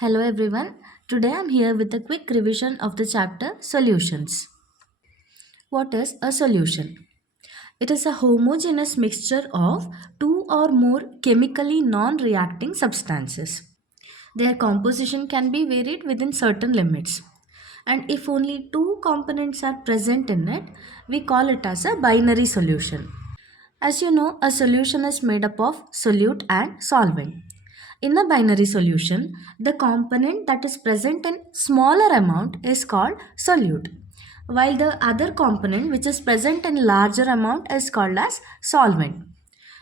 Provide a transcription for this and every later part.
Hello everyone. Today I'm here with a quick revision of the chapter Solutions. What is a solution? It is a homogeneous mixture of two or more chemically non-reacting substances. Their composition can be varied within certain limits. And if only two components are present in it, we call it as a binary solution. As you know, a solution is made up of solute and solvent. In a binary solution, the component that is present in smaller amount is called solute, while the other component which is present in larger amount is called as solvent.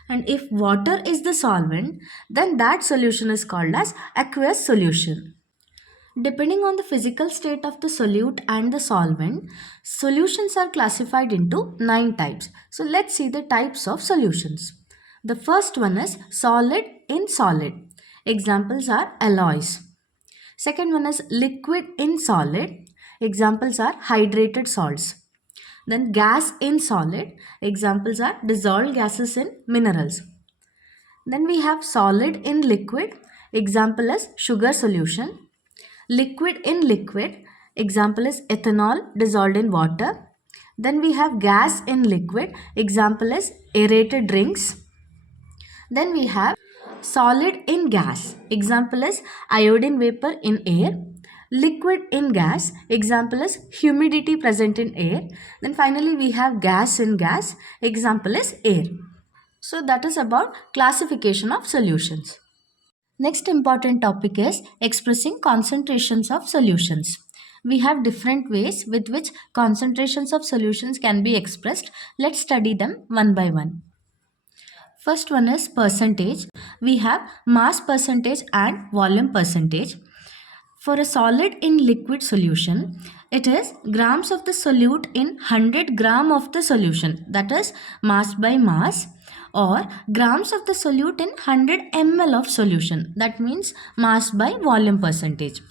And if water is the solvent, then that solution is called as aqueous solution. Depending on the physical state of the solute and the solvent, solutions are classified into 9 types. So let's see the types of solutions. The first one is solid in solid. Examples are alloys. Second one is liquid in solid. Examples are hydrated salts. Then gas in solid. Examples are dissolved gases in minerals. Then we have solid in liquid. Example is sugar solution. Liquid in liquid, example is ethanol dissolved in water. Then we have gas in liquid, example is aerated drinks. Then we have solid in gas, example is iodine vapor in air. Liquid in gas, example is humidity present in air. Then finally we have gas in gas, example is air. So that is about classification of solutions. Next important topic is expressing concentrations of solutions. We have different ways with which concentrations of solutions can be expressed. Let's study them one by one. First one is percentage. We have mass percentage and volume percentage. For a solid in liquid solution, it is grams of the solute in 100 gram of the solution, that is mass by mass, or grams of the solute in 100 ml of solution, that means mass by volume percentage.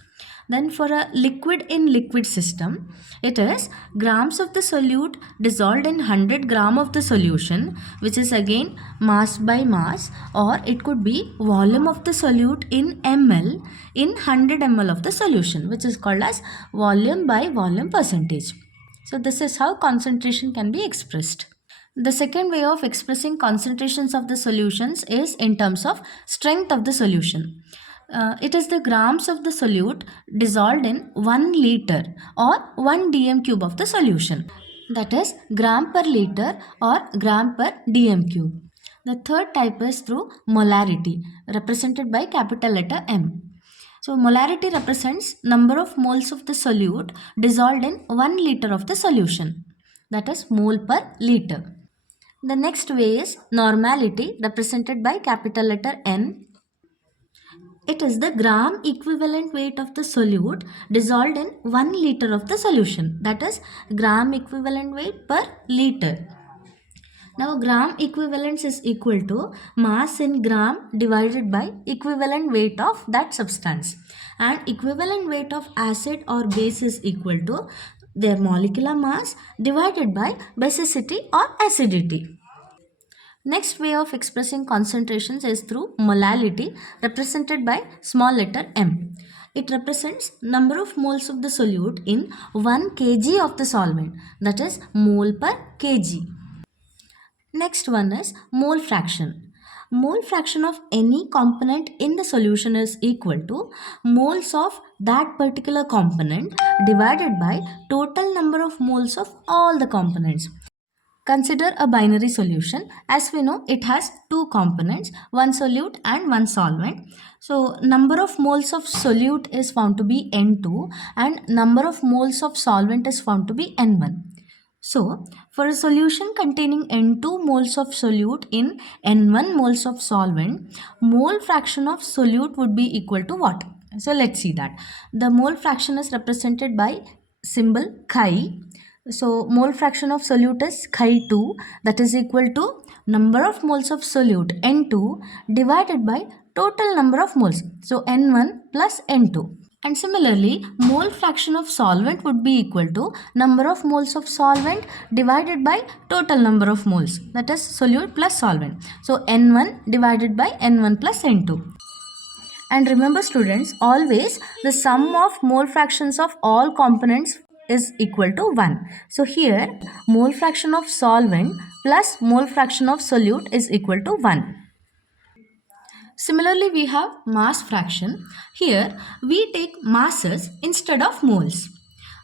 Then for a liquid in liquid system, it is grams of the solute dissolved in 100 gram of the solution, which is again mass by mass, or it could be volume of the solute in ml in 100 ml of the solution, which is called as volume by volume percentage. So this is how concentration can be expressed. The second way of expressing concentrations of the solutions is in terms of strength of the solution. It is the grams of the solute dissolved in 1 liter or 1 dm cube of the solution. That is gram per liter or gram per dm cube. The third type is through molarity, represented by capital letter M. So molarity represents number of moles of the solute dissolved in 1 liter of the solution. That is mole per liter. The next way is normality, represented by capital letter N. It is the gram equivalent weight of the solute dissolved in 1 liter of the solution. That is gram equivalent weight per liter. Now gram equivalence is equal to mass in gram divided by equivalent weight of that substance. And equivalent weight of acid or base is equal to their molecular mass divided by basicity or acidity. Next way of expressing concentrations is through molality, represented by small letter m. It represents number of moles of the solute in 1 kg of the solvent, that is mole per kg. Next one is mole fraction. Mole fraction of any component in the solution is equal to moles of that particular component divided by total number of moles of all the components. Consider a binary solution. As we know, it has two components, one solute and one solvent. So number of moles of solute is found to be N2 and number of moles of solvent is found to be N1. So for a solution containing N2 moles of solute in N1 moles of solvent, mole fraction of solute would be equal to what? So let's see that. The mole fraction is represented by symbol chi. So mole fraction of solute is chi2, that is equal to number of moles of solute N2 divided by total number of moles. So N1 plus N2. And similarly, mole fraction of solvent would be equal to number of moles of solvent divided by total number of moles, that is solute plus solvent. So N1 divided by N1 plus N2. And remember students, always the sum of mole fractions of all components is equal to 1. So here mole fraction of solvent plus mole fraction of solute is equal to 1. Similarly, we have mass fraction. Here we take masses instead of moles.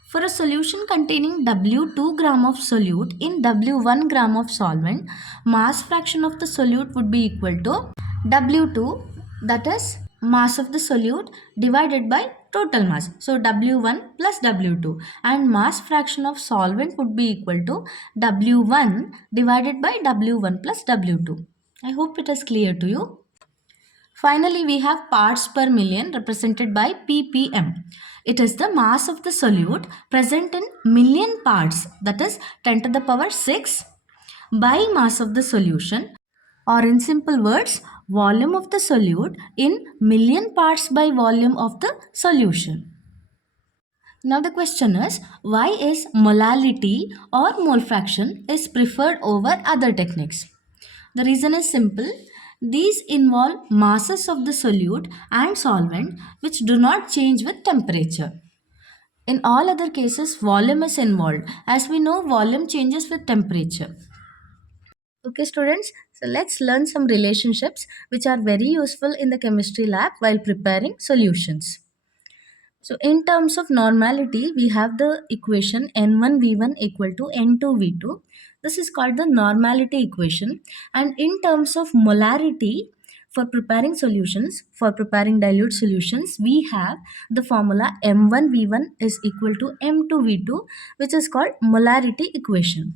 For a solution containing W2 gram of solute in W1 gram of solvent, mass fraction of the solute would be equal to W2, that is mass of the solute divided by total mass. So W1 plus W2, and mass fraction of solvent would be equal to W1 divided by W1 plus W2. I hope it is clear to you. Finally, we have parts per million represented by ppm. It is the mass of the solute present in million parts, that is 10 to the power 6 by mass of the solution, or in simple words, volume of the solute in million parts by volume of the solution. Now the question is, why is molality or mole fraction is preferred over other techniques? The reason is simple. These involve masses of the solute and solvent which do not change with temperature. In all other cases, volume is involved. As we know, volume changes with temperature. Okay students, so let's learn some relationships which are very useful in the chemistry lab while preparing solutions. So in terms of normality, we have the equation N1V1 equal to N2V2. This is called the normality equation. And in terms of molarity, for preparing solutions, for preparing dilute solutions, we have the formula M1V1 is equal to M2V2, which is called molarity equation.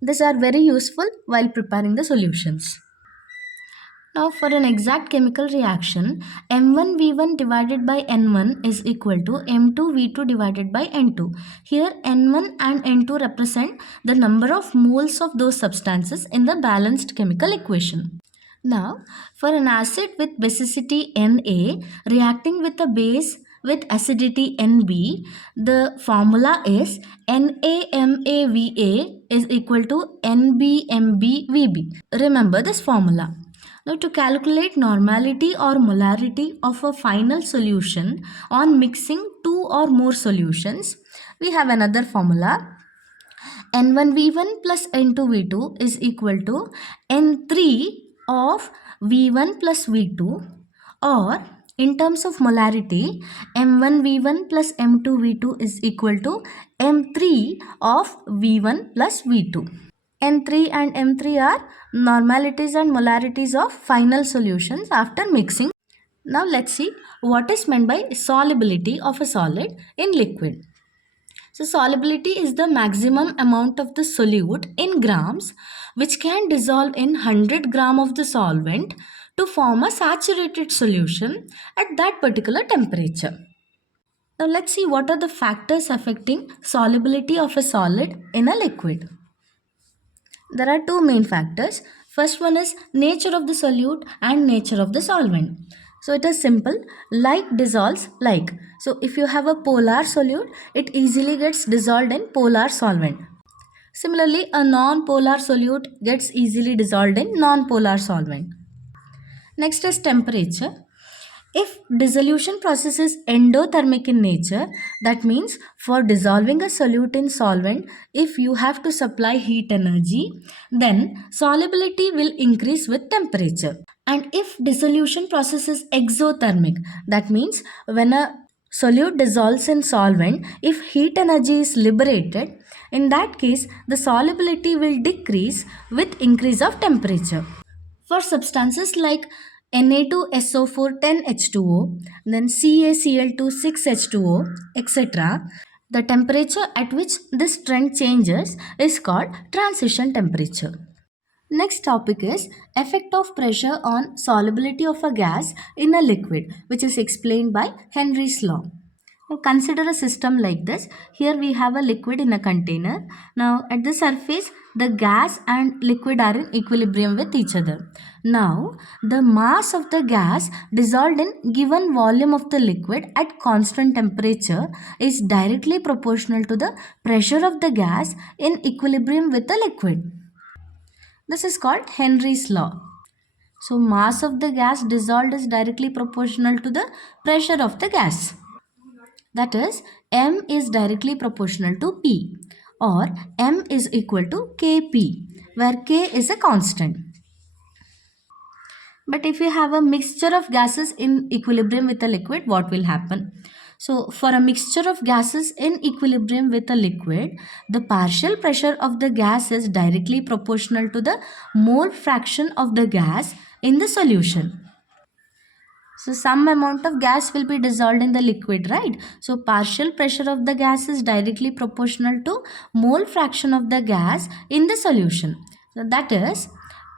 These are very useful while preparing the solutions. Now for an exact chemical reaction, M1V1 divided by N1 is equal to M2V2 divided by N2. Here N1 and N2 represent the number of moles of those substances in the balanced chemical equation. Now for an acid with basicity Na reacting with a base with acidity Nb, the formula is NaMaVa is equal to NbMbVb. Remember this formula. Now to calculate normality or molarity of a final solution on mixing two or more solutions, we have another formula. N1V1 plus N2V2 is equal to N3 of V1 plus V2, or in terms of molarity, M1V1 plus M2V2 is equal to M3 of V1 plus V2. N3 and M3 are normalities and molarities of final solutions after mixing. Now let's see what is meant by solubility of a solid in liquid. So solubility is the maximum amount of the solute in grams which can dissolve in 100 gram of the solvent to form a saturated solution at that particular temperature. Now let's see what are the factors affecting solubility of a solid in a liquid. There are two main factors. First one is nature of the solute and nature of the solvent. So it is simple, like dissolves like. So if you have a polar solute, it easily gets dissolved in polar solvent. Similarly, a non-polar solute gets easily dissolved in non-polar solvent. Next is temperature. If dissolution process is endothermic in nature, that means for dissolving a solute in solvent, if you have to supply heat energy, then solubility will increase with temperature. And if dissolution process is exothermic, that means when a solute dissolves in solvent, if heat energy is liberated, in that case the solubility will decrease with increase of temperature. For substances like Na2SO4 10H2O, then CaCl2 6H2O, etc., the temperature at which this trend changes is called transition temperature. Next topic is effect of pressure on solubility of a gas in a liquid, which is explained by Henry's law. Now consider a system like this. Here we have a liquid in a container. Now at the surface, the gas and liquid are in equilibrium with each other. Now the mass of the gas dissolved in given volume of the liquid at constant temperature is directly proportional to the pressure of the gas in equilibrium with the liquid. This is called Henry's law. So mass of the gas dissolved is directly proportional to the pressure of the gas. That is, M is directly proportional to P, or M is equal to Kp, where K is a constant. But if you have a mixture of gases in equilibrium with a liquid, what will happen? So for a mixture of gases in equilibrium with a liquid, the partial pressure of the gas is directly proportional to the mole fraction of the gas in the solution. So some amount of gas will be dissolved in the liquid, right? So partial pressure of the gas is directly proportional to mole fraction of the gas in the solution. So that is,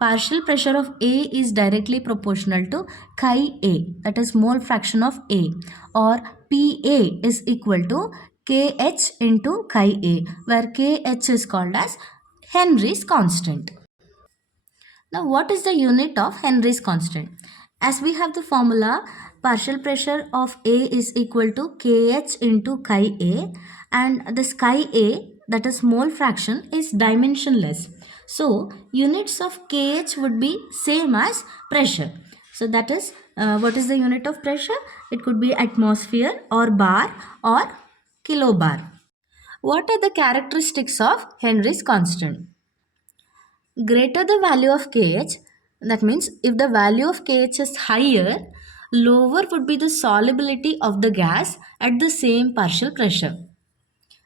partial pressure of A is directly proportional to chi A, that is mole fraction of A, or PA is equal to KH into chi A, where KH is called as Henry's constant. Now, what is the unit of Henry's constant? As we have the formula, partial pressure of A is equal to Kh into chi A, and this chi A, that is mole fraction, is dimensionless. So, units of Kh would be same as pressure. So, that is, what is the unit of pressure? It could be atmosphere or bar or kilobar. What are the characteristics of Henry's constant? Greater the value of kh, that means if the value of kh is higher, lower would be the solubility of the gas at the same partial pressure,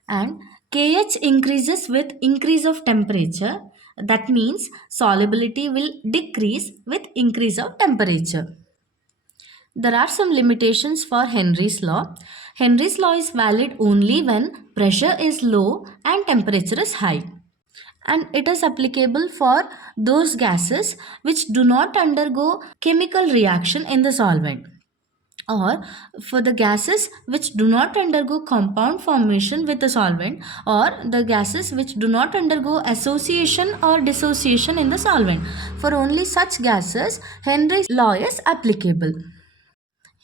and kh increases with increase of temperature, that means solubility will decrease with increase of temperature. There are some limitations for Henry's law. Henry's law is valid only when pressure is low and temperature is high, and it is applicable for those gases which do not undergo chemical reaction in the solvent, or for the gases which do not undergo compound formation with the solvent, or the gases which do not undergo association or dissociation in the solvent. For only such gases, Henry's law is applicable.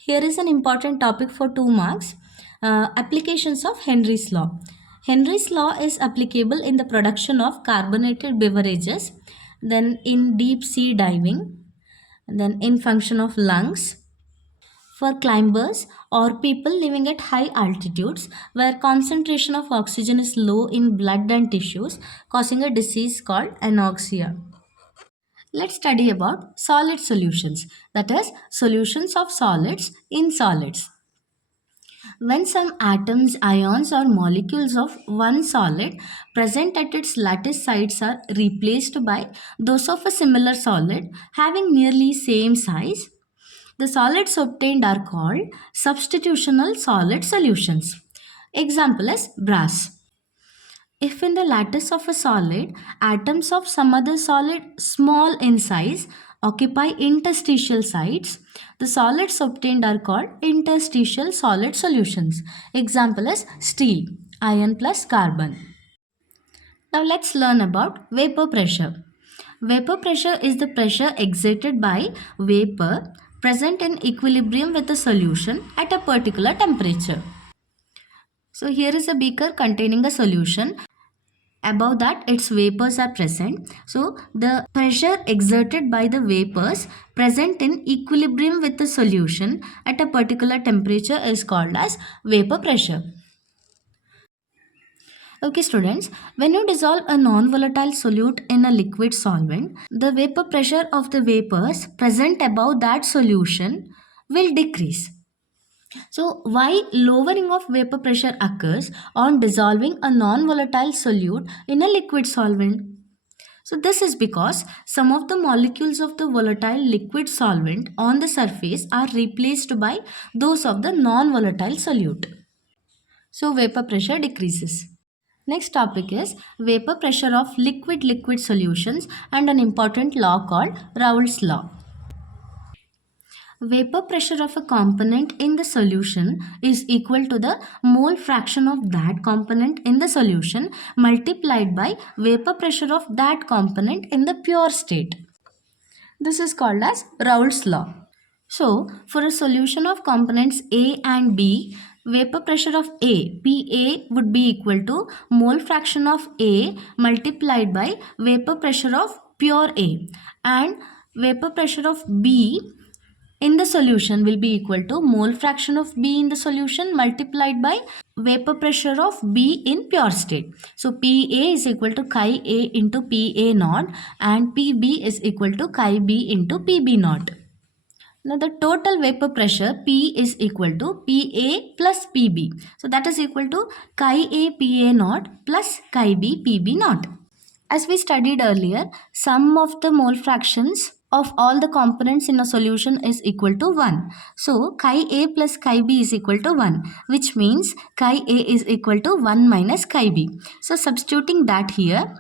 Here is an important topic for 2 marks. Applications of Henry's law. Henry's law is applicable in the production of carbonated beverages, then in deep sea diving, then in function of lungs, for climbers or people living at high altitudes where concentration of oxygen is low in blood and tissues, causing a disease called anoxia. Let's study about solid solutions, that is, solutions of solids in solids. When some atoms, ions, or molecules of one solid present at its lattice sites are replaced by those of a similar solid having nearly same size, the solids obtained are called substitutional solid solutions. Example is brass. If in the lattice of a solid, atoms of some other solid small in size occupy interstitial sites, the solids obtained are called interstitial solid solutions. Example is steel, iron plus carbon. Now let's learn about vapor pressure. Vapor pressure is the pressure exerted by vapor present in equilibrium with a solution at a particular temperature. So here is a beaker containing a solution. Above that, its vapors are present. So the pressure exerted by the vapors present in equilibrium with the solution at a particular temperature is called as vapor pressure. Okay students, when you dissolve a non-volatile solute in a liquid solvent, the vapor pressure of the vapors present above that solution will decrease. So why lowering of vapor pressure occurs on dissolving a non-volatile solute in a liquid solvent? So this is because some of the molecules of the volatile liquid solvent on the surface are replaced by those of the non-volatile solute. So vapor pressure decreases. Next topic is vapor pressure of liquid-liquid solutions and an important law called Raoult's law. Vapor pressure of a component in the solution is equal to the mole fraction of that component in the solution multiplied by vapor pressure of that component in the pure state. This is called as Raoult's law. So, for a solution of components A and B, vapor pressure of A, PA, would be equal to mole fraction of A multiplied by vapor pressure of pure A. And vapor pressure of B in the solution will be equal to mole fraction of B in the solution multiplied by vapor pressure of B in pure state. So PA is equal to chi A into PA naught and PB is equal to chi B into PB naught. Now the total vapor pressure P is equal to PA plus PB. So that is equal to chi A PA naught plus chi B PB naught. As we studied earlier, sum of the mole fractions of all the components in a solution is equal to 1. So chi A plus chi B is equal to 1, which means chi A is equal to 1 minus chi B. So substituting that here,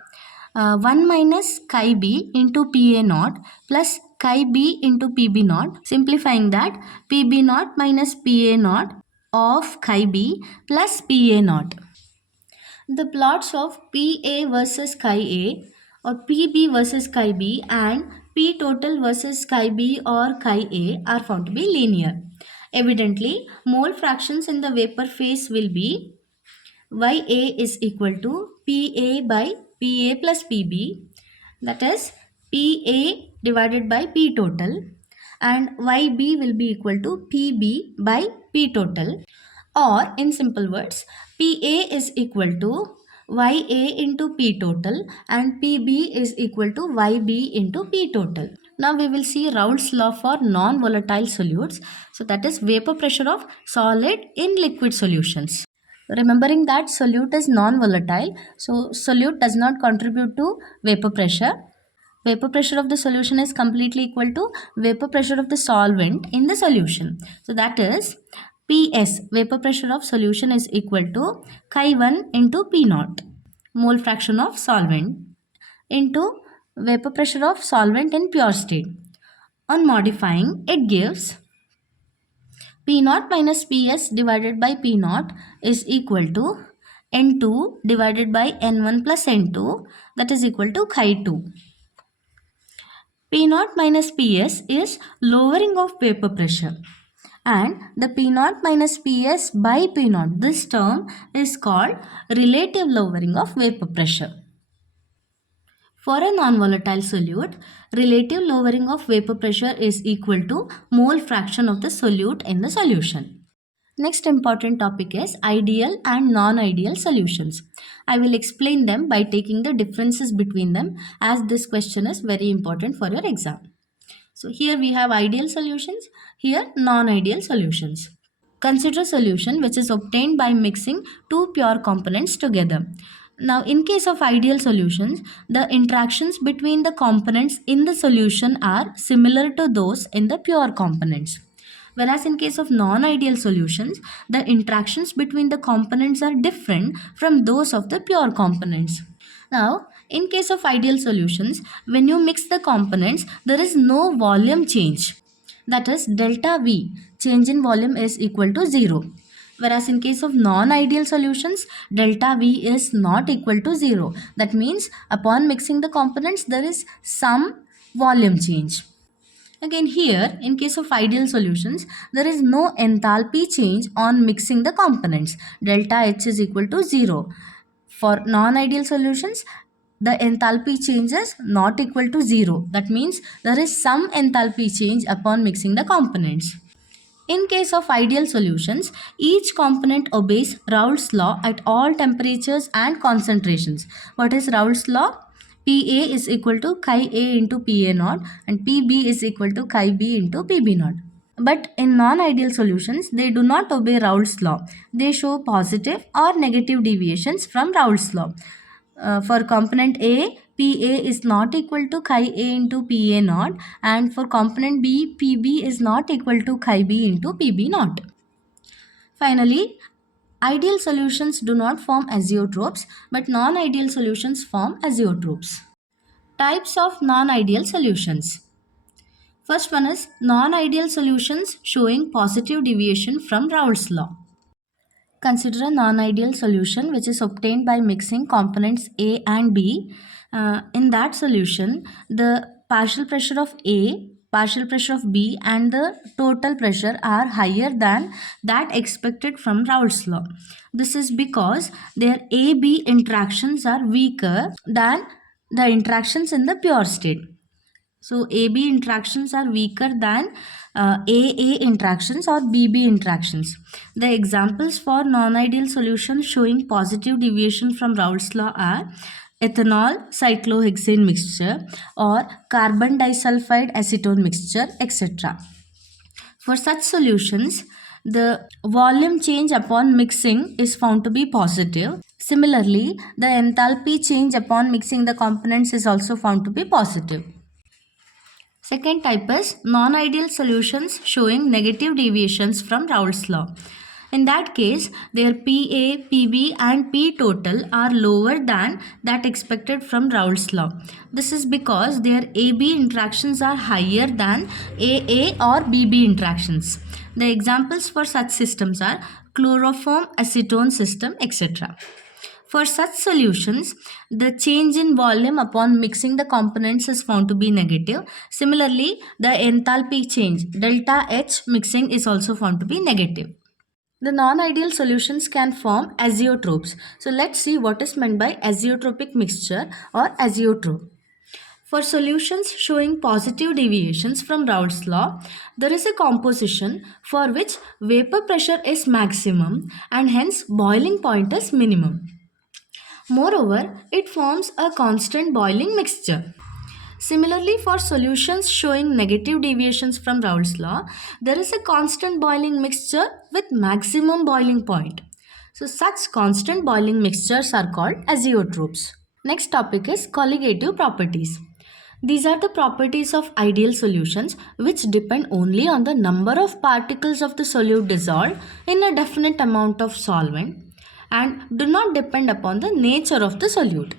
1 minus chi B into PA naught plus chi B into PB naught. Simplifying that, PB naught minus PA naught of chi B plus PA naught. The plots of PA versus chi A or PB versus chi B and P total versus chi B or chi A are found to be linear. Evidently, mole fractions in the vapor phase will be YA is equal to PA by PA plus PB, that is PA divided by P total, and YB will be equal to PB by P total, or in simple words, PA is equal to YA into P total and PB is equal to YB into P total. Now we will see Raoult's law for non-volatile solutes. So that is vapor pressure of solid in liquid solutions. Remembering that solute is non-volatile, so solute does not contribute to vapor pressure. Vapor pressure of the solution is completely equal to vapor pressure of the solvent in the solution. So that is PS, vapor pressure of solution, is equal to chi 1 into P naught, mole fraction of solvent, into vapor pressure of solvent in pure state. On modifying, it gives P naught minus PS divided by P naught is equal to N2 divided by N1 plus N2, that is equal to chi 2. P naught minus PS is lowering of vapor pressure, and the P naught minus PS by P naught, this term is called relative lowering of vapor pressure. For a non-volatile solute, relative lowering of vapor pressure is equal to mole fraction of the solute in the solution. Next important topic is ideal and non-ideal solutions. I will explain them by taking the differences between them, as this question is very important for your exam. So here we have ideal solutions, here non-ideal solutions. Consider a solution which is obtained by mixing two pure components together. Now, in case of ideal solutions, the interactions between the components in the solution are similar to those in the pure components. Whereas in case of non-ideal solutions, the interactions between the components are different from those of the pure components. Now, in case of ideal solutions, when you mix the components, there is no volume change. That is, delta V, change in volume, is equal to 0. Whereas in case of non-ideal solutions, delta V is not equal to 0. That means upon mixing the components, there is some volume change. Again, here in case of ideal solutions, there is no enthalpy change on mixing the components. Delta H is equal to 0. For non-ideal solutions, the enthalpy change is not equal to 0. That means there is some enthalpy change upon mixing the components. In case of ideal solutions, each component obeys Raoult's law at all temperatures and concentrations. What is Raoult's law? PA is equal to chi A into PA naught and PB is equal to chi B into PB naught. But in non-ideal solutions, they do not obey Raoult's law. They show positive or negative deviations from Raoult's law. For component A, PA is not equal to chi A into PA naught, and for component B, PB is not equal to chi B into PB naught. Finally, ideal solutions do not form azeotropes, but non-ideal solutions form azeotropes. Types of non-ideal solutions. First one is non-ideal solutions showing positive deviation from Raoult's law. Consider a non-ideal solution which is obtained by mixing components A and B. In that solution, the partial pressure of A, partial pressure of B and the total pressure are higher than that expected from Raoult's law. This is because their A-B interactions are weaker than the interactions in the pure state. So AB interactions are weaker than AA interactions or BB interactions. The examples for non-ideal solutions showing positive deviation from Raoult's law are ethanol cyclohexane mixture or carbon disulfide acetone mixture, etc. For such solutions, the volume change upon mixing is found to be positive. Similarly, the enthalpy change upon mixing the components is also found to be positive. Second type is non-ideal solutions showing negative deviations from Raoult's law. In that case, their PA, PB and P total are lower than that expected from Raoult's law. This is because their AB interactions are higher than AA or BB interactions. The examples for such systems are chloroform acetone system, etc. For such solutions, the change in volume upon mixing the components is found to be negative. Similarly, the enthalpy change, delta H mixing, is also found to be negative. The non-ideal solutions can form azeotropes. So let's see what is meant by azeotropic mixture or azeotrope. For solutions showing positive deviations from Raoult's law, there is a composition for which vapor pressure is maximum and hence boiling point is minimum. Moreover, it forms a constant boiling mixture. Similarly, for solutions showing negative deviations from Raoult's law, there is a constant boiling mixture with maximum boiling point. So, such constant boiling mixtures are called azeotropes. Next topic is colligative properties. These are the properties of ideal solutions which depend only on the number of particles of the solute dissolved in a definite amount of solvent and do not depend upon the nature of the solute.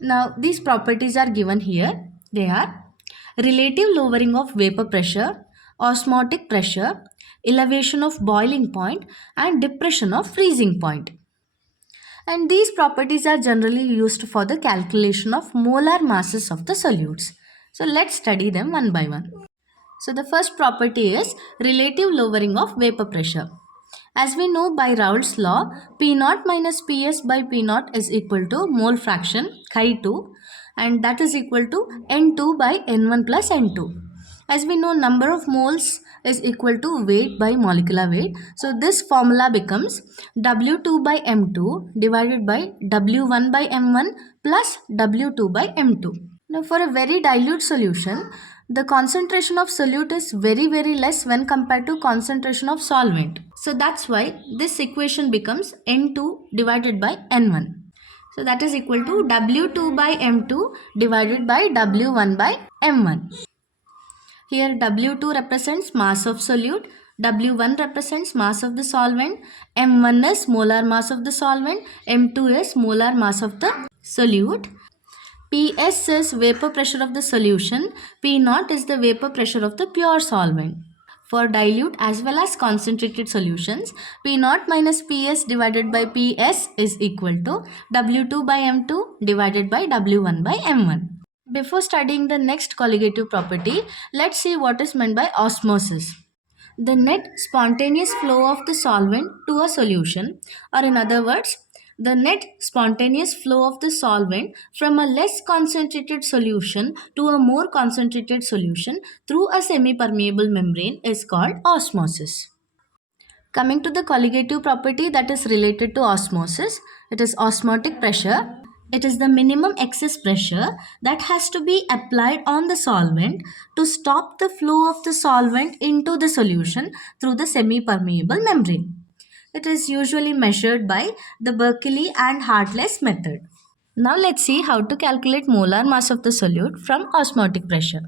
Now, these properties are given here. They are relative lowering of vapor pressure, osmotic pressure, elevation of boiling point, and depression of freezing point. And these properties are generally used for the calculation of molar masses of the solutes. So, let's study them one by one. So, the first property is relative lowering of vapor pressure. As we know by Raoult's law, P0 minus Ps by P0 is equal to mole fraction chi2 and that is equal to N2 by N1 plus N2. As we know, number of moles is equal to weight by molecular weight. So this formula becomes W2 by M2 divided by W1 by M1 plus W2 by M2. Now for a very dilute solution, the concentration of solute is very less when compared to concentration of solvent. So that's why this equation becomes N2 divided by N1. So that is equal to W2 by M2 divided by W1 by M1. Here W2 represents mass of solute, W1 represents mass of the solvent, M1 is molar mass of the solvent, M2 is molar mass of the solute. Ps is vapor pressure of the solution, P0 is the vapor pressure of the pure solvent. For dilute as well as concentrated solutions, P0 minus Ps divided by Ps is equal to W2 by M2 divided by W1 by M1. Before studying the next colligative property, let's see what is meant by osmosis. The net spontaneous flow of the solvent to a solution, or in other words, the net spontaneous flow of the solvent from a less concentrated solution to a more concentrated solution through a semi-permeable membrane is called osmosis. Coming to the colligative property that is related to osmosis, it is osmotic pressure. It is the minimum excess pressure that has to be applied on the solvent to stop the flow of the solvent into the solution through the semi-permeable membrane. It is usually measured by the Berkeley and Hartless method. Now let's see how to calculate molar mass of the solute from osmotic pressure.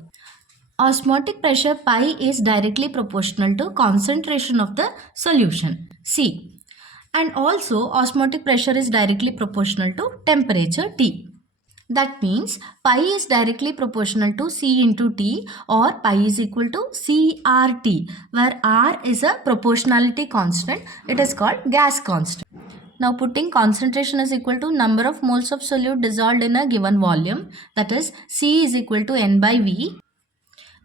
Osmotic pressure pi is directly proportional to concentration of the solution C. And also osmotic pressure is directly proportional to temperature T. That means pi is directly proportional to C into T or pi is equal to CRT, where R is a proportionality constant. It is called gas constant. Now putting concentration is equal to number of moles of solute dissolved in a given volume, that is C is equal to N by V.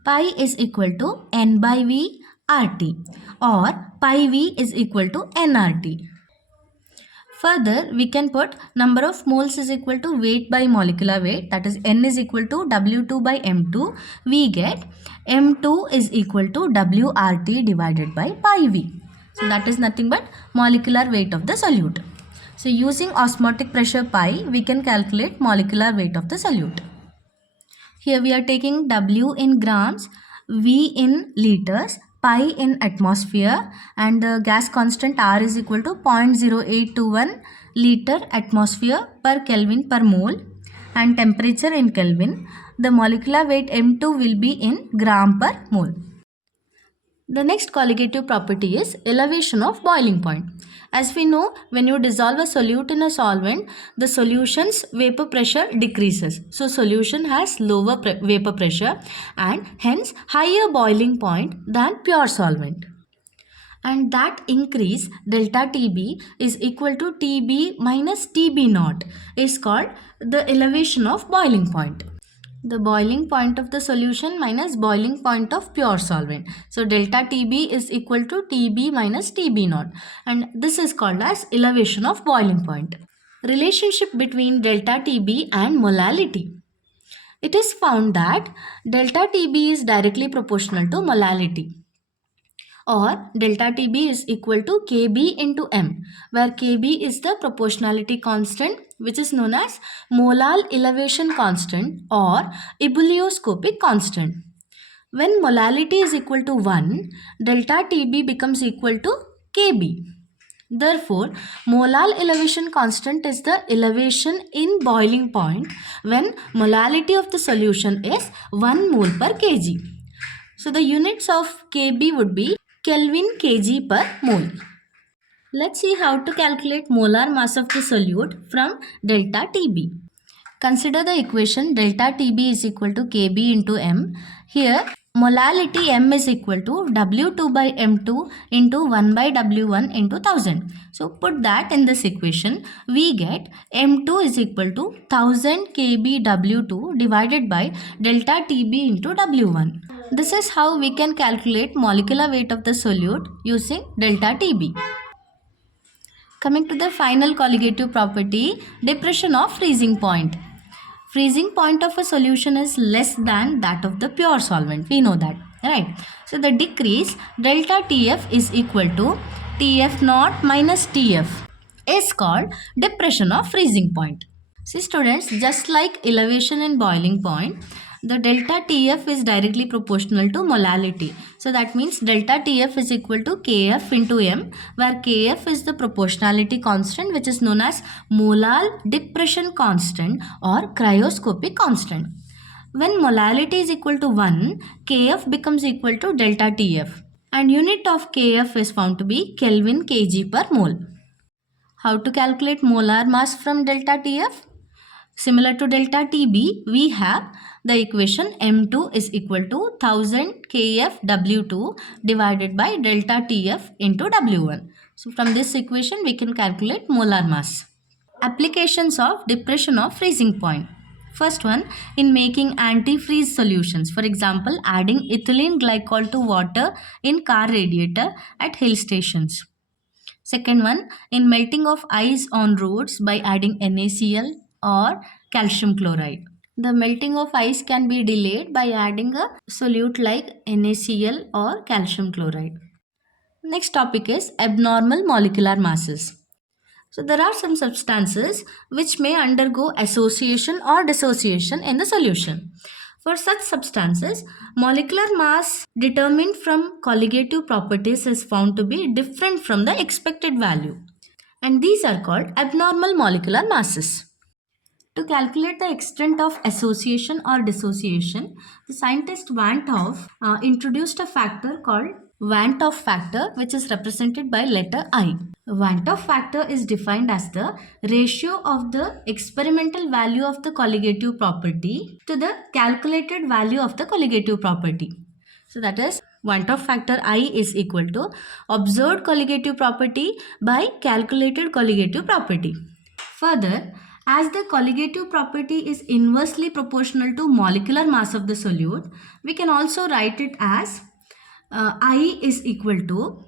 Pi is equal to N by V RT or pi V is equal to nRT. Further, we can put number of moles is equal to weight by molecular weight, that is N is equal to W2 by M2. We get M2 is equal to WRT divided by pi V. So that is nothing but molecular weight of the solute. So using osmotic pressure pi, we can calculate molecular weight of the solute. Here we are taking W in grams, V in liters, pi in atmosphere, and the gas constant R is equal to 0.0821 liter atmosphere per Kelvin per mole, and temperature in Kelvin. The molecular weight M2 will be in gram per mole. The next colligative property is elevation of boiling point. As we know, when you dissolve a solute in a solvent, the solution's vapor pressure decreases. So solution has lower vapor pressure and hence higher boiling point than pure solvent. And that increase delta TB is equal to TB minus TB naught is called the elevation of boiling point. The boiling point of the solution minus boiling point of pure solvent. So delta TB is equal to TB minus TB naught, and this is called as elevation of boiling point. Relationship between delta TB and molality. It is found that delta TB is directly proportional to molality, or delta TB is equal to Kb into m, where Kb is the proportionality constant, which is known as molar elevation constant or ebullioscopic constant. When molality is equal to 1, delta TB becomes equal to Kb. Therefore, molar elevation constant is the elevation in boiling point when molality of the solution is 1 mole per kg. So the units of Kb would be Kelvin kg per mole. Let's see how to calculate molar mass of the solute from delta Tb. Consider the equation delta Tb is equal to Kb into m. Here molality m is equal to W2 by M2 into 1 by W1 into 1000. So put that in this equation. We get M2 is equal to 1000 Kb W2 divided by delta Tb into W1. This is how we can calculate molecular weight of the solute using delta Tb. Coming to the final colligative property, depression of freezing point. Freezing point of a solution is less than that of the pure solvent. We know that, right? So the decrease delta TF is equal to TF naught minus TF is called depression of freezing point. See students, just like elevation and boiling point, the delta TF is directly proportional to molality. So that means delta TF is equal to Kf into m, where Kf is the proportionality constant, which is known as molar depression constant or cryoscopic constant. When molality is equal to 1, Kf becomes equal to delta TF, and unit of Kf is found to be Kelvin kg per mole. How to calculate molar mass from delta TF? Similar to delta Tb, we have the equation M2 is equal to 1000 Kf W2 divided by delta Tf into W1. So from this equation we can calculate molar mass. Applications of depression of freezing point. First one, in making antifreeze solutions. For example, adding ethylene glycol to water in car radiator at hill stations. Second one, in melting of ice on roads by adding NaCl or calcium chloride. The melting of ice can be delayed by adding a solute like NaCl or calcium chloride. Next topic is abnormal molecular masses. So there are some substances which may undergo association or dissociation in the solution. For such substances, molecular mass determined from colligative properties is found to be different from the expected value, and these are called abnormal molecular masses. To calculate the extent of association or dissociation, the scientist Van 't Hoff introduced a factor called Van 't Hoff factor, which is represented by letter I. Van 't Hoff factor is defined as the ratio of the experimental value of the colligative property to the calculated value of the colligative property. So that is Van 't Hoff factor I is equal to observed colligative property by calculated colligative property. Further, as the colligative property is inversely proportional to molecular mass of the solute, we can also write it as I is equal to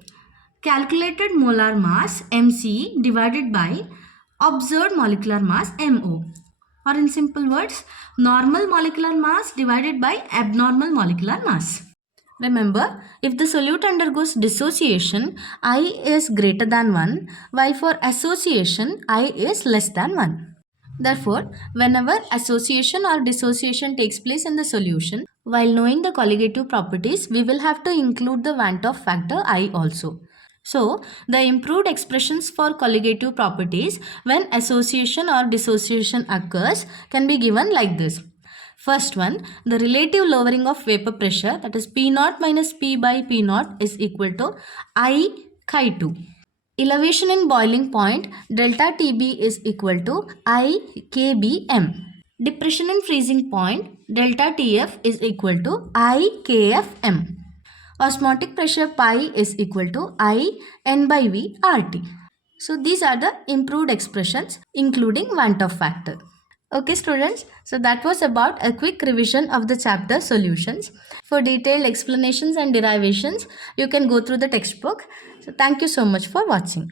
calculated molar mass mc divided by observed molecular mass mo, or in simple words, normal molecular mass divided by abnormal molecular mass. Remember, if the solute undergoes dissociation, I is greater than 1, while for association, I is less than 1. Therefore, whenever association or dissociation takes place in the solution, while knowing the colligative properties, we will have to include the Van 't Hoff factor I also. So, the improved expressions for colligative properties when association or dissociation occurs can be given like this. First one, the relative lowering of vapor pressure, that is P naught minus P by P naught is equal to I chi 2. Elevation in boiling point delta Tb is equal to I kbm. Depression in freezing point delta Tf is equal to I kfm. Osmotic pressure pi is equal to I n by V RT. So these are the improved expressions including Van 't Hoff factor. Okay students, so that was about a quick revision of the chapter solutions. For detailed explanations and derivations, you can go through the textbook. So thank you so much for watching.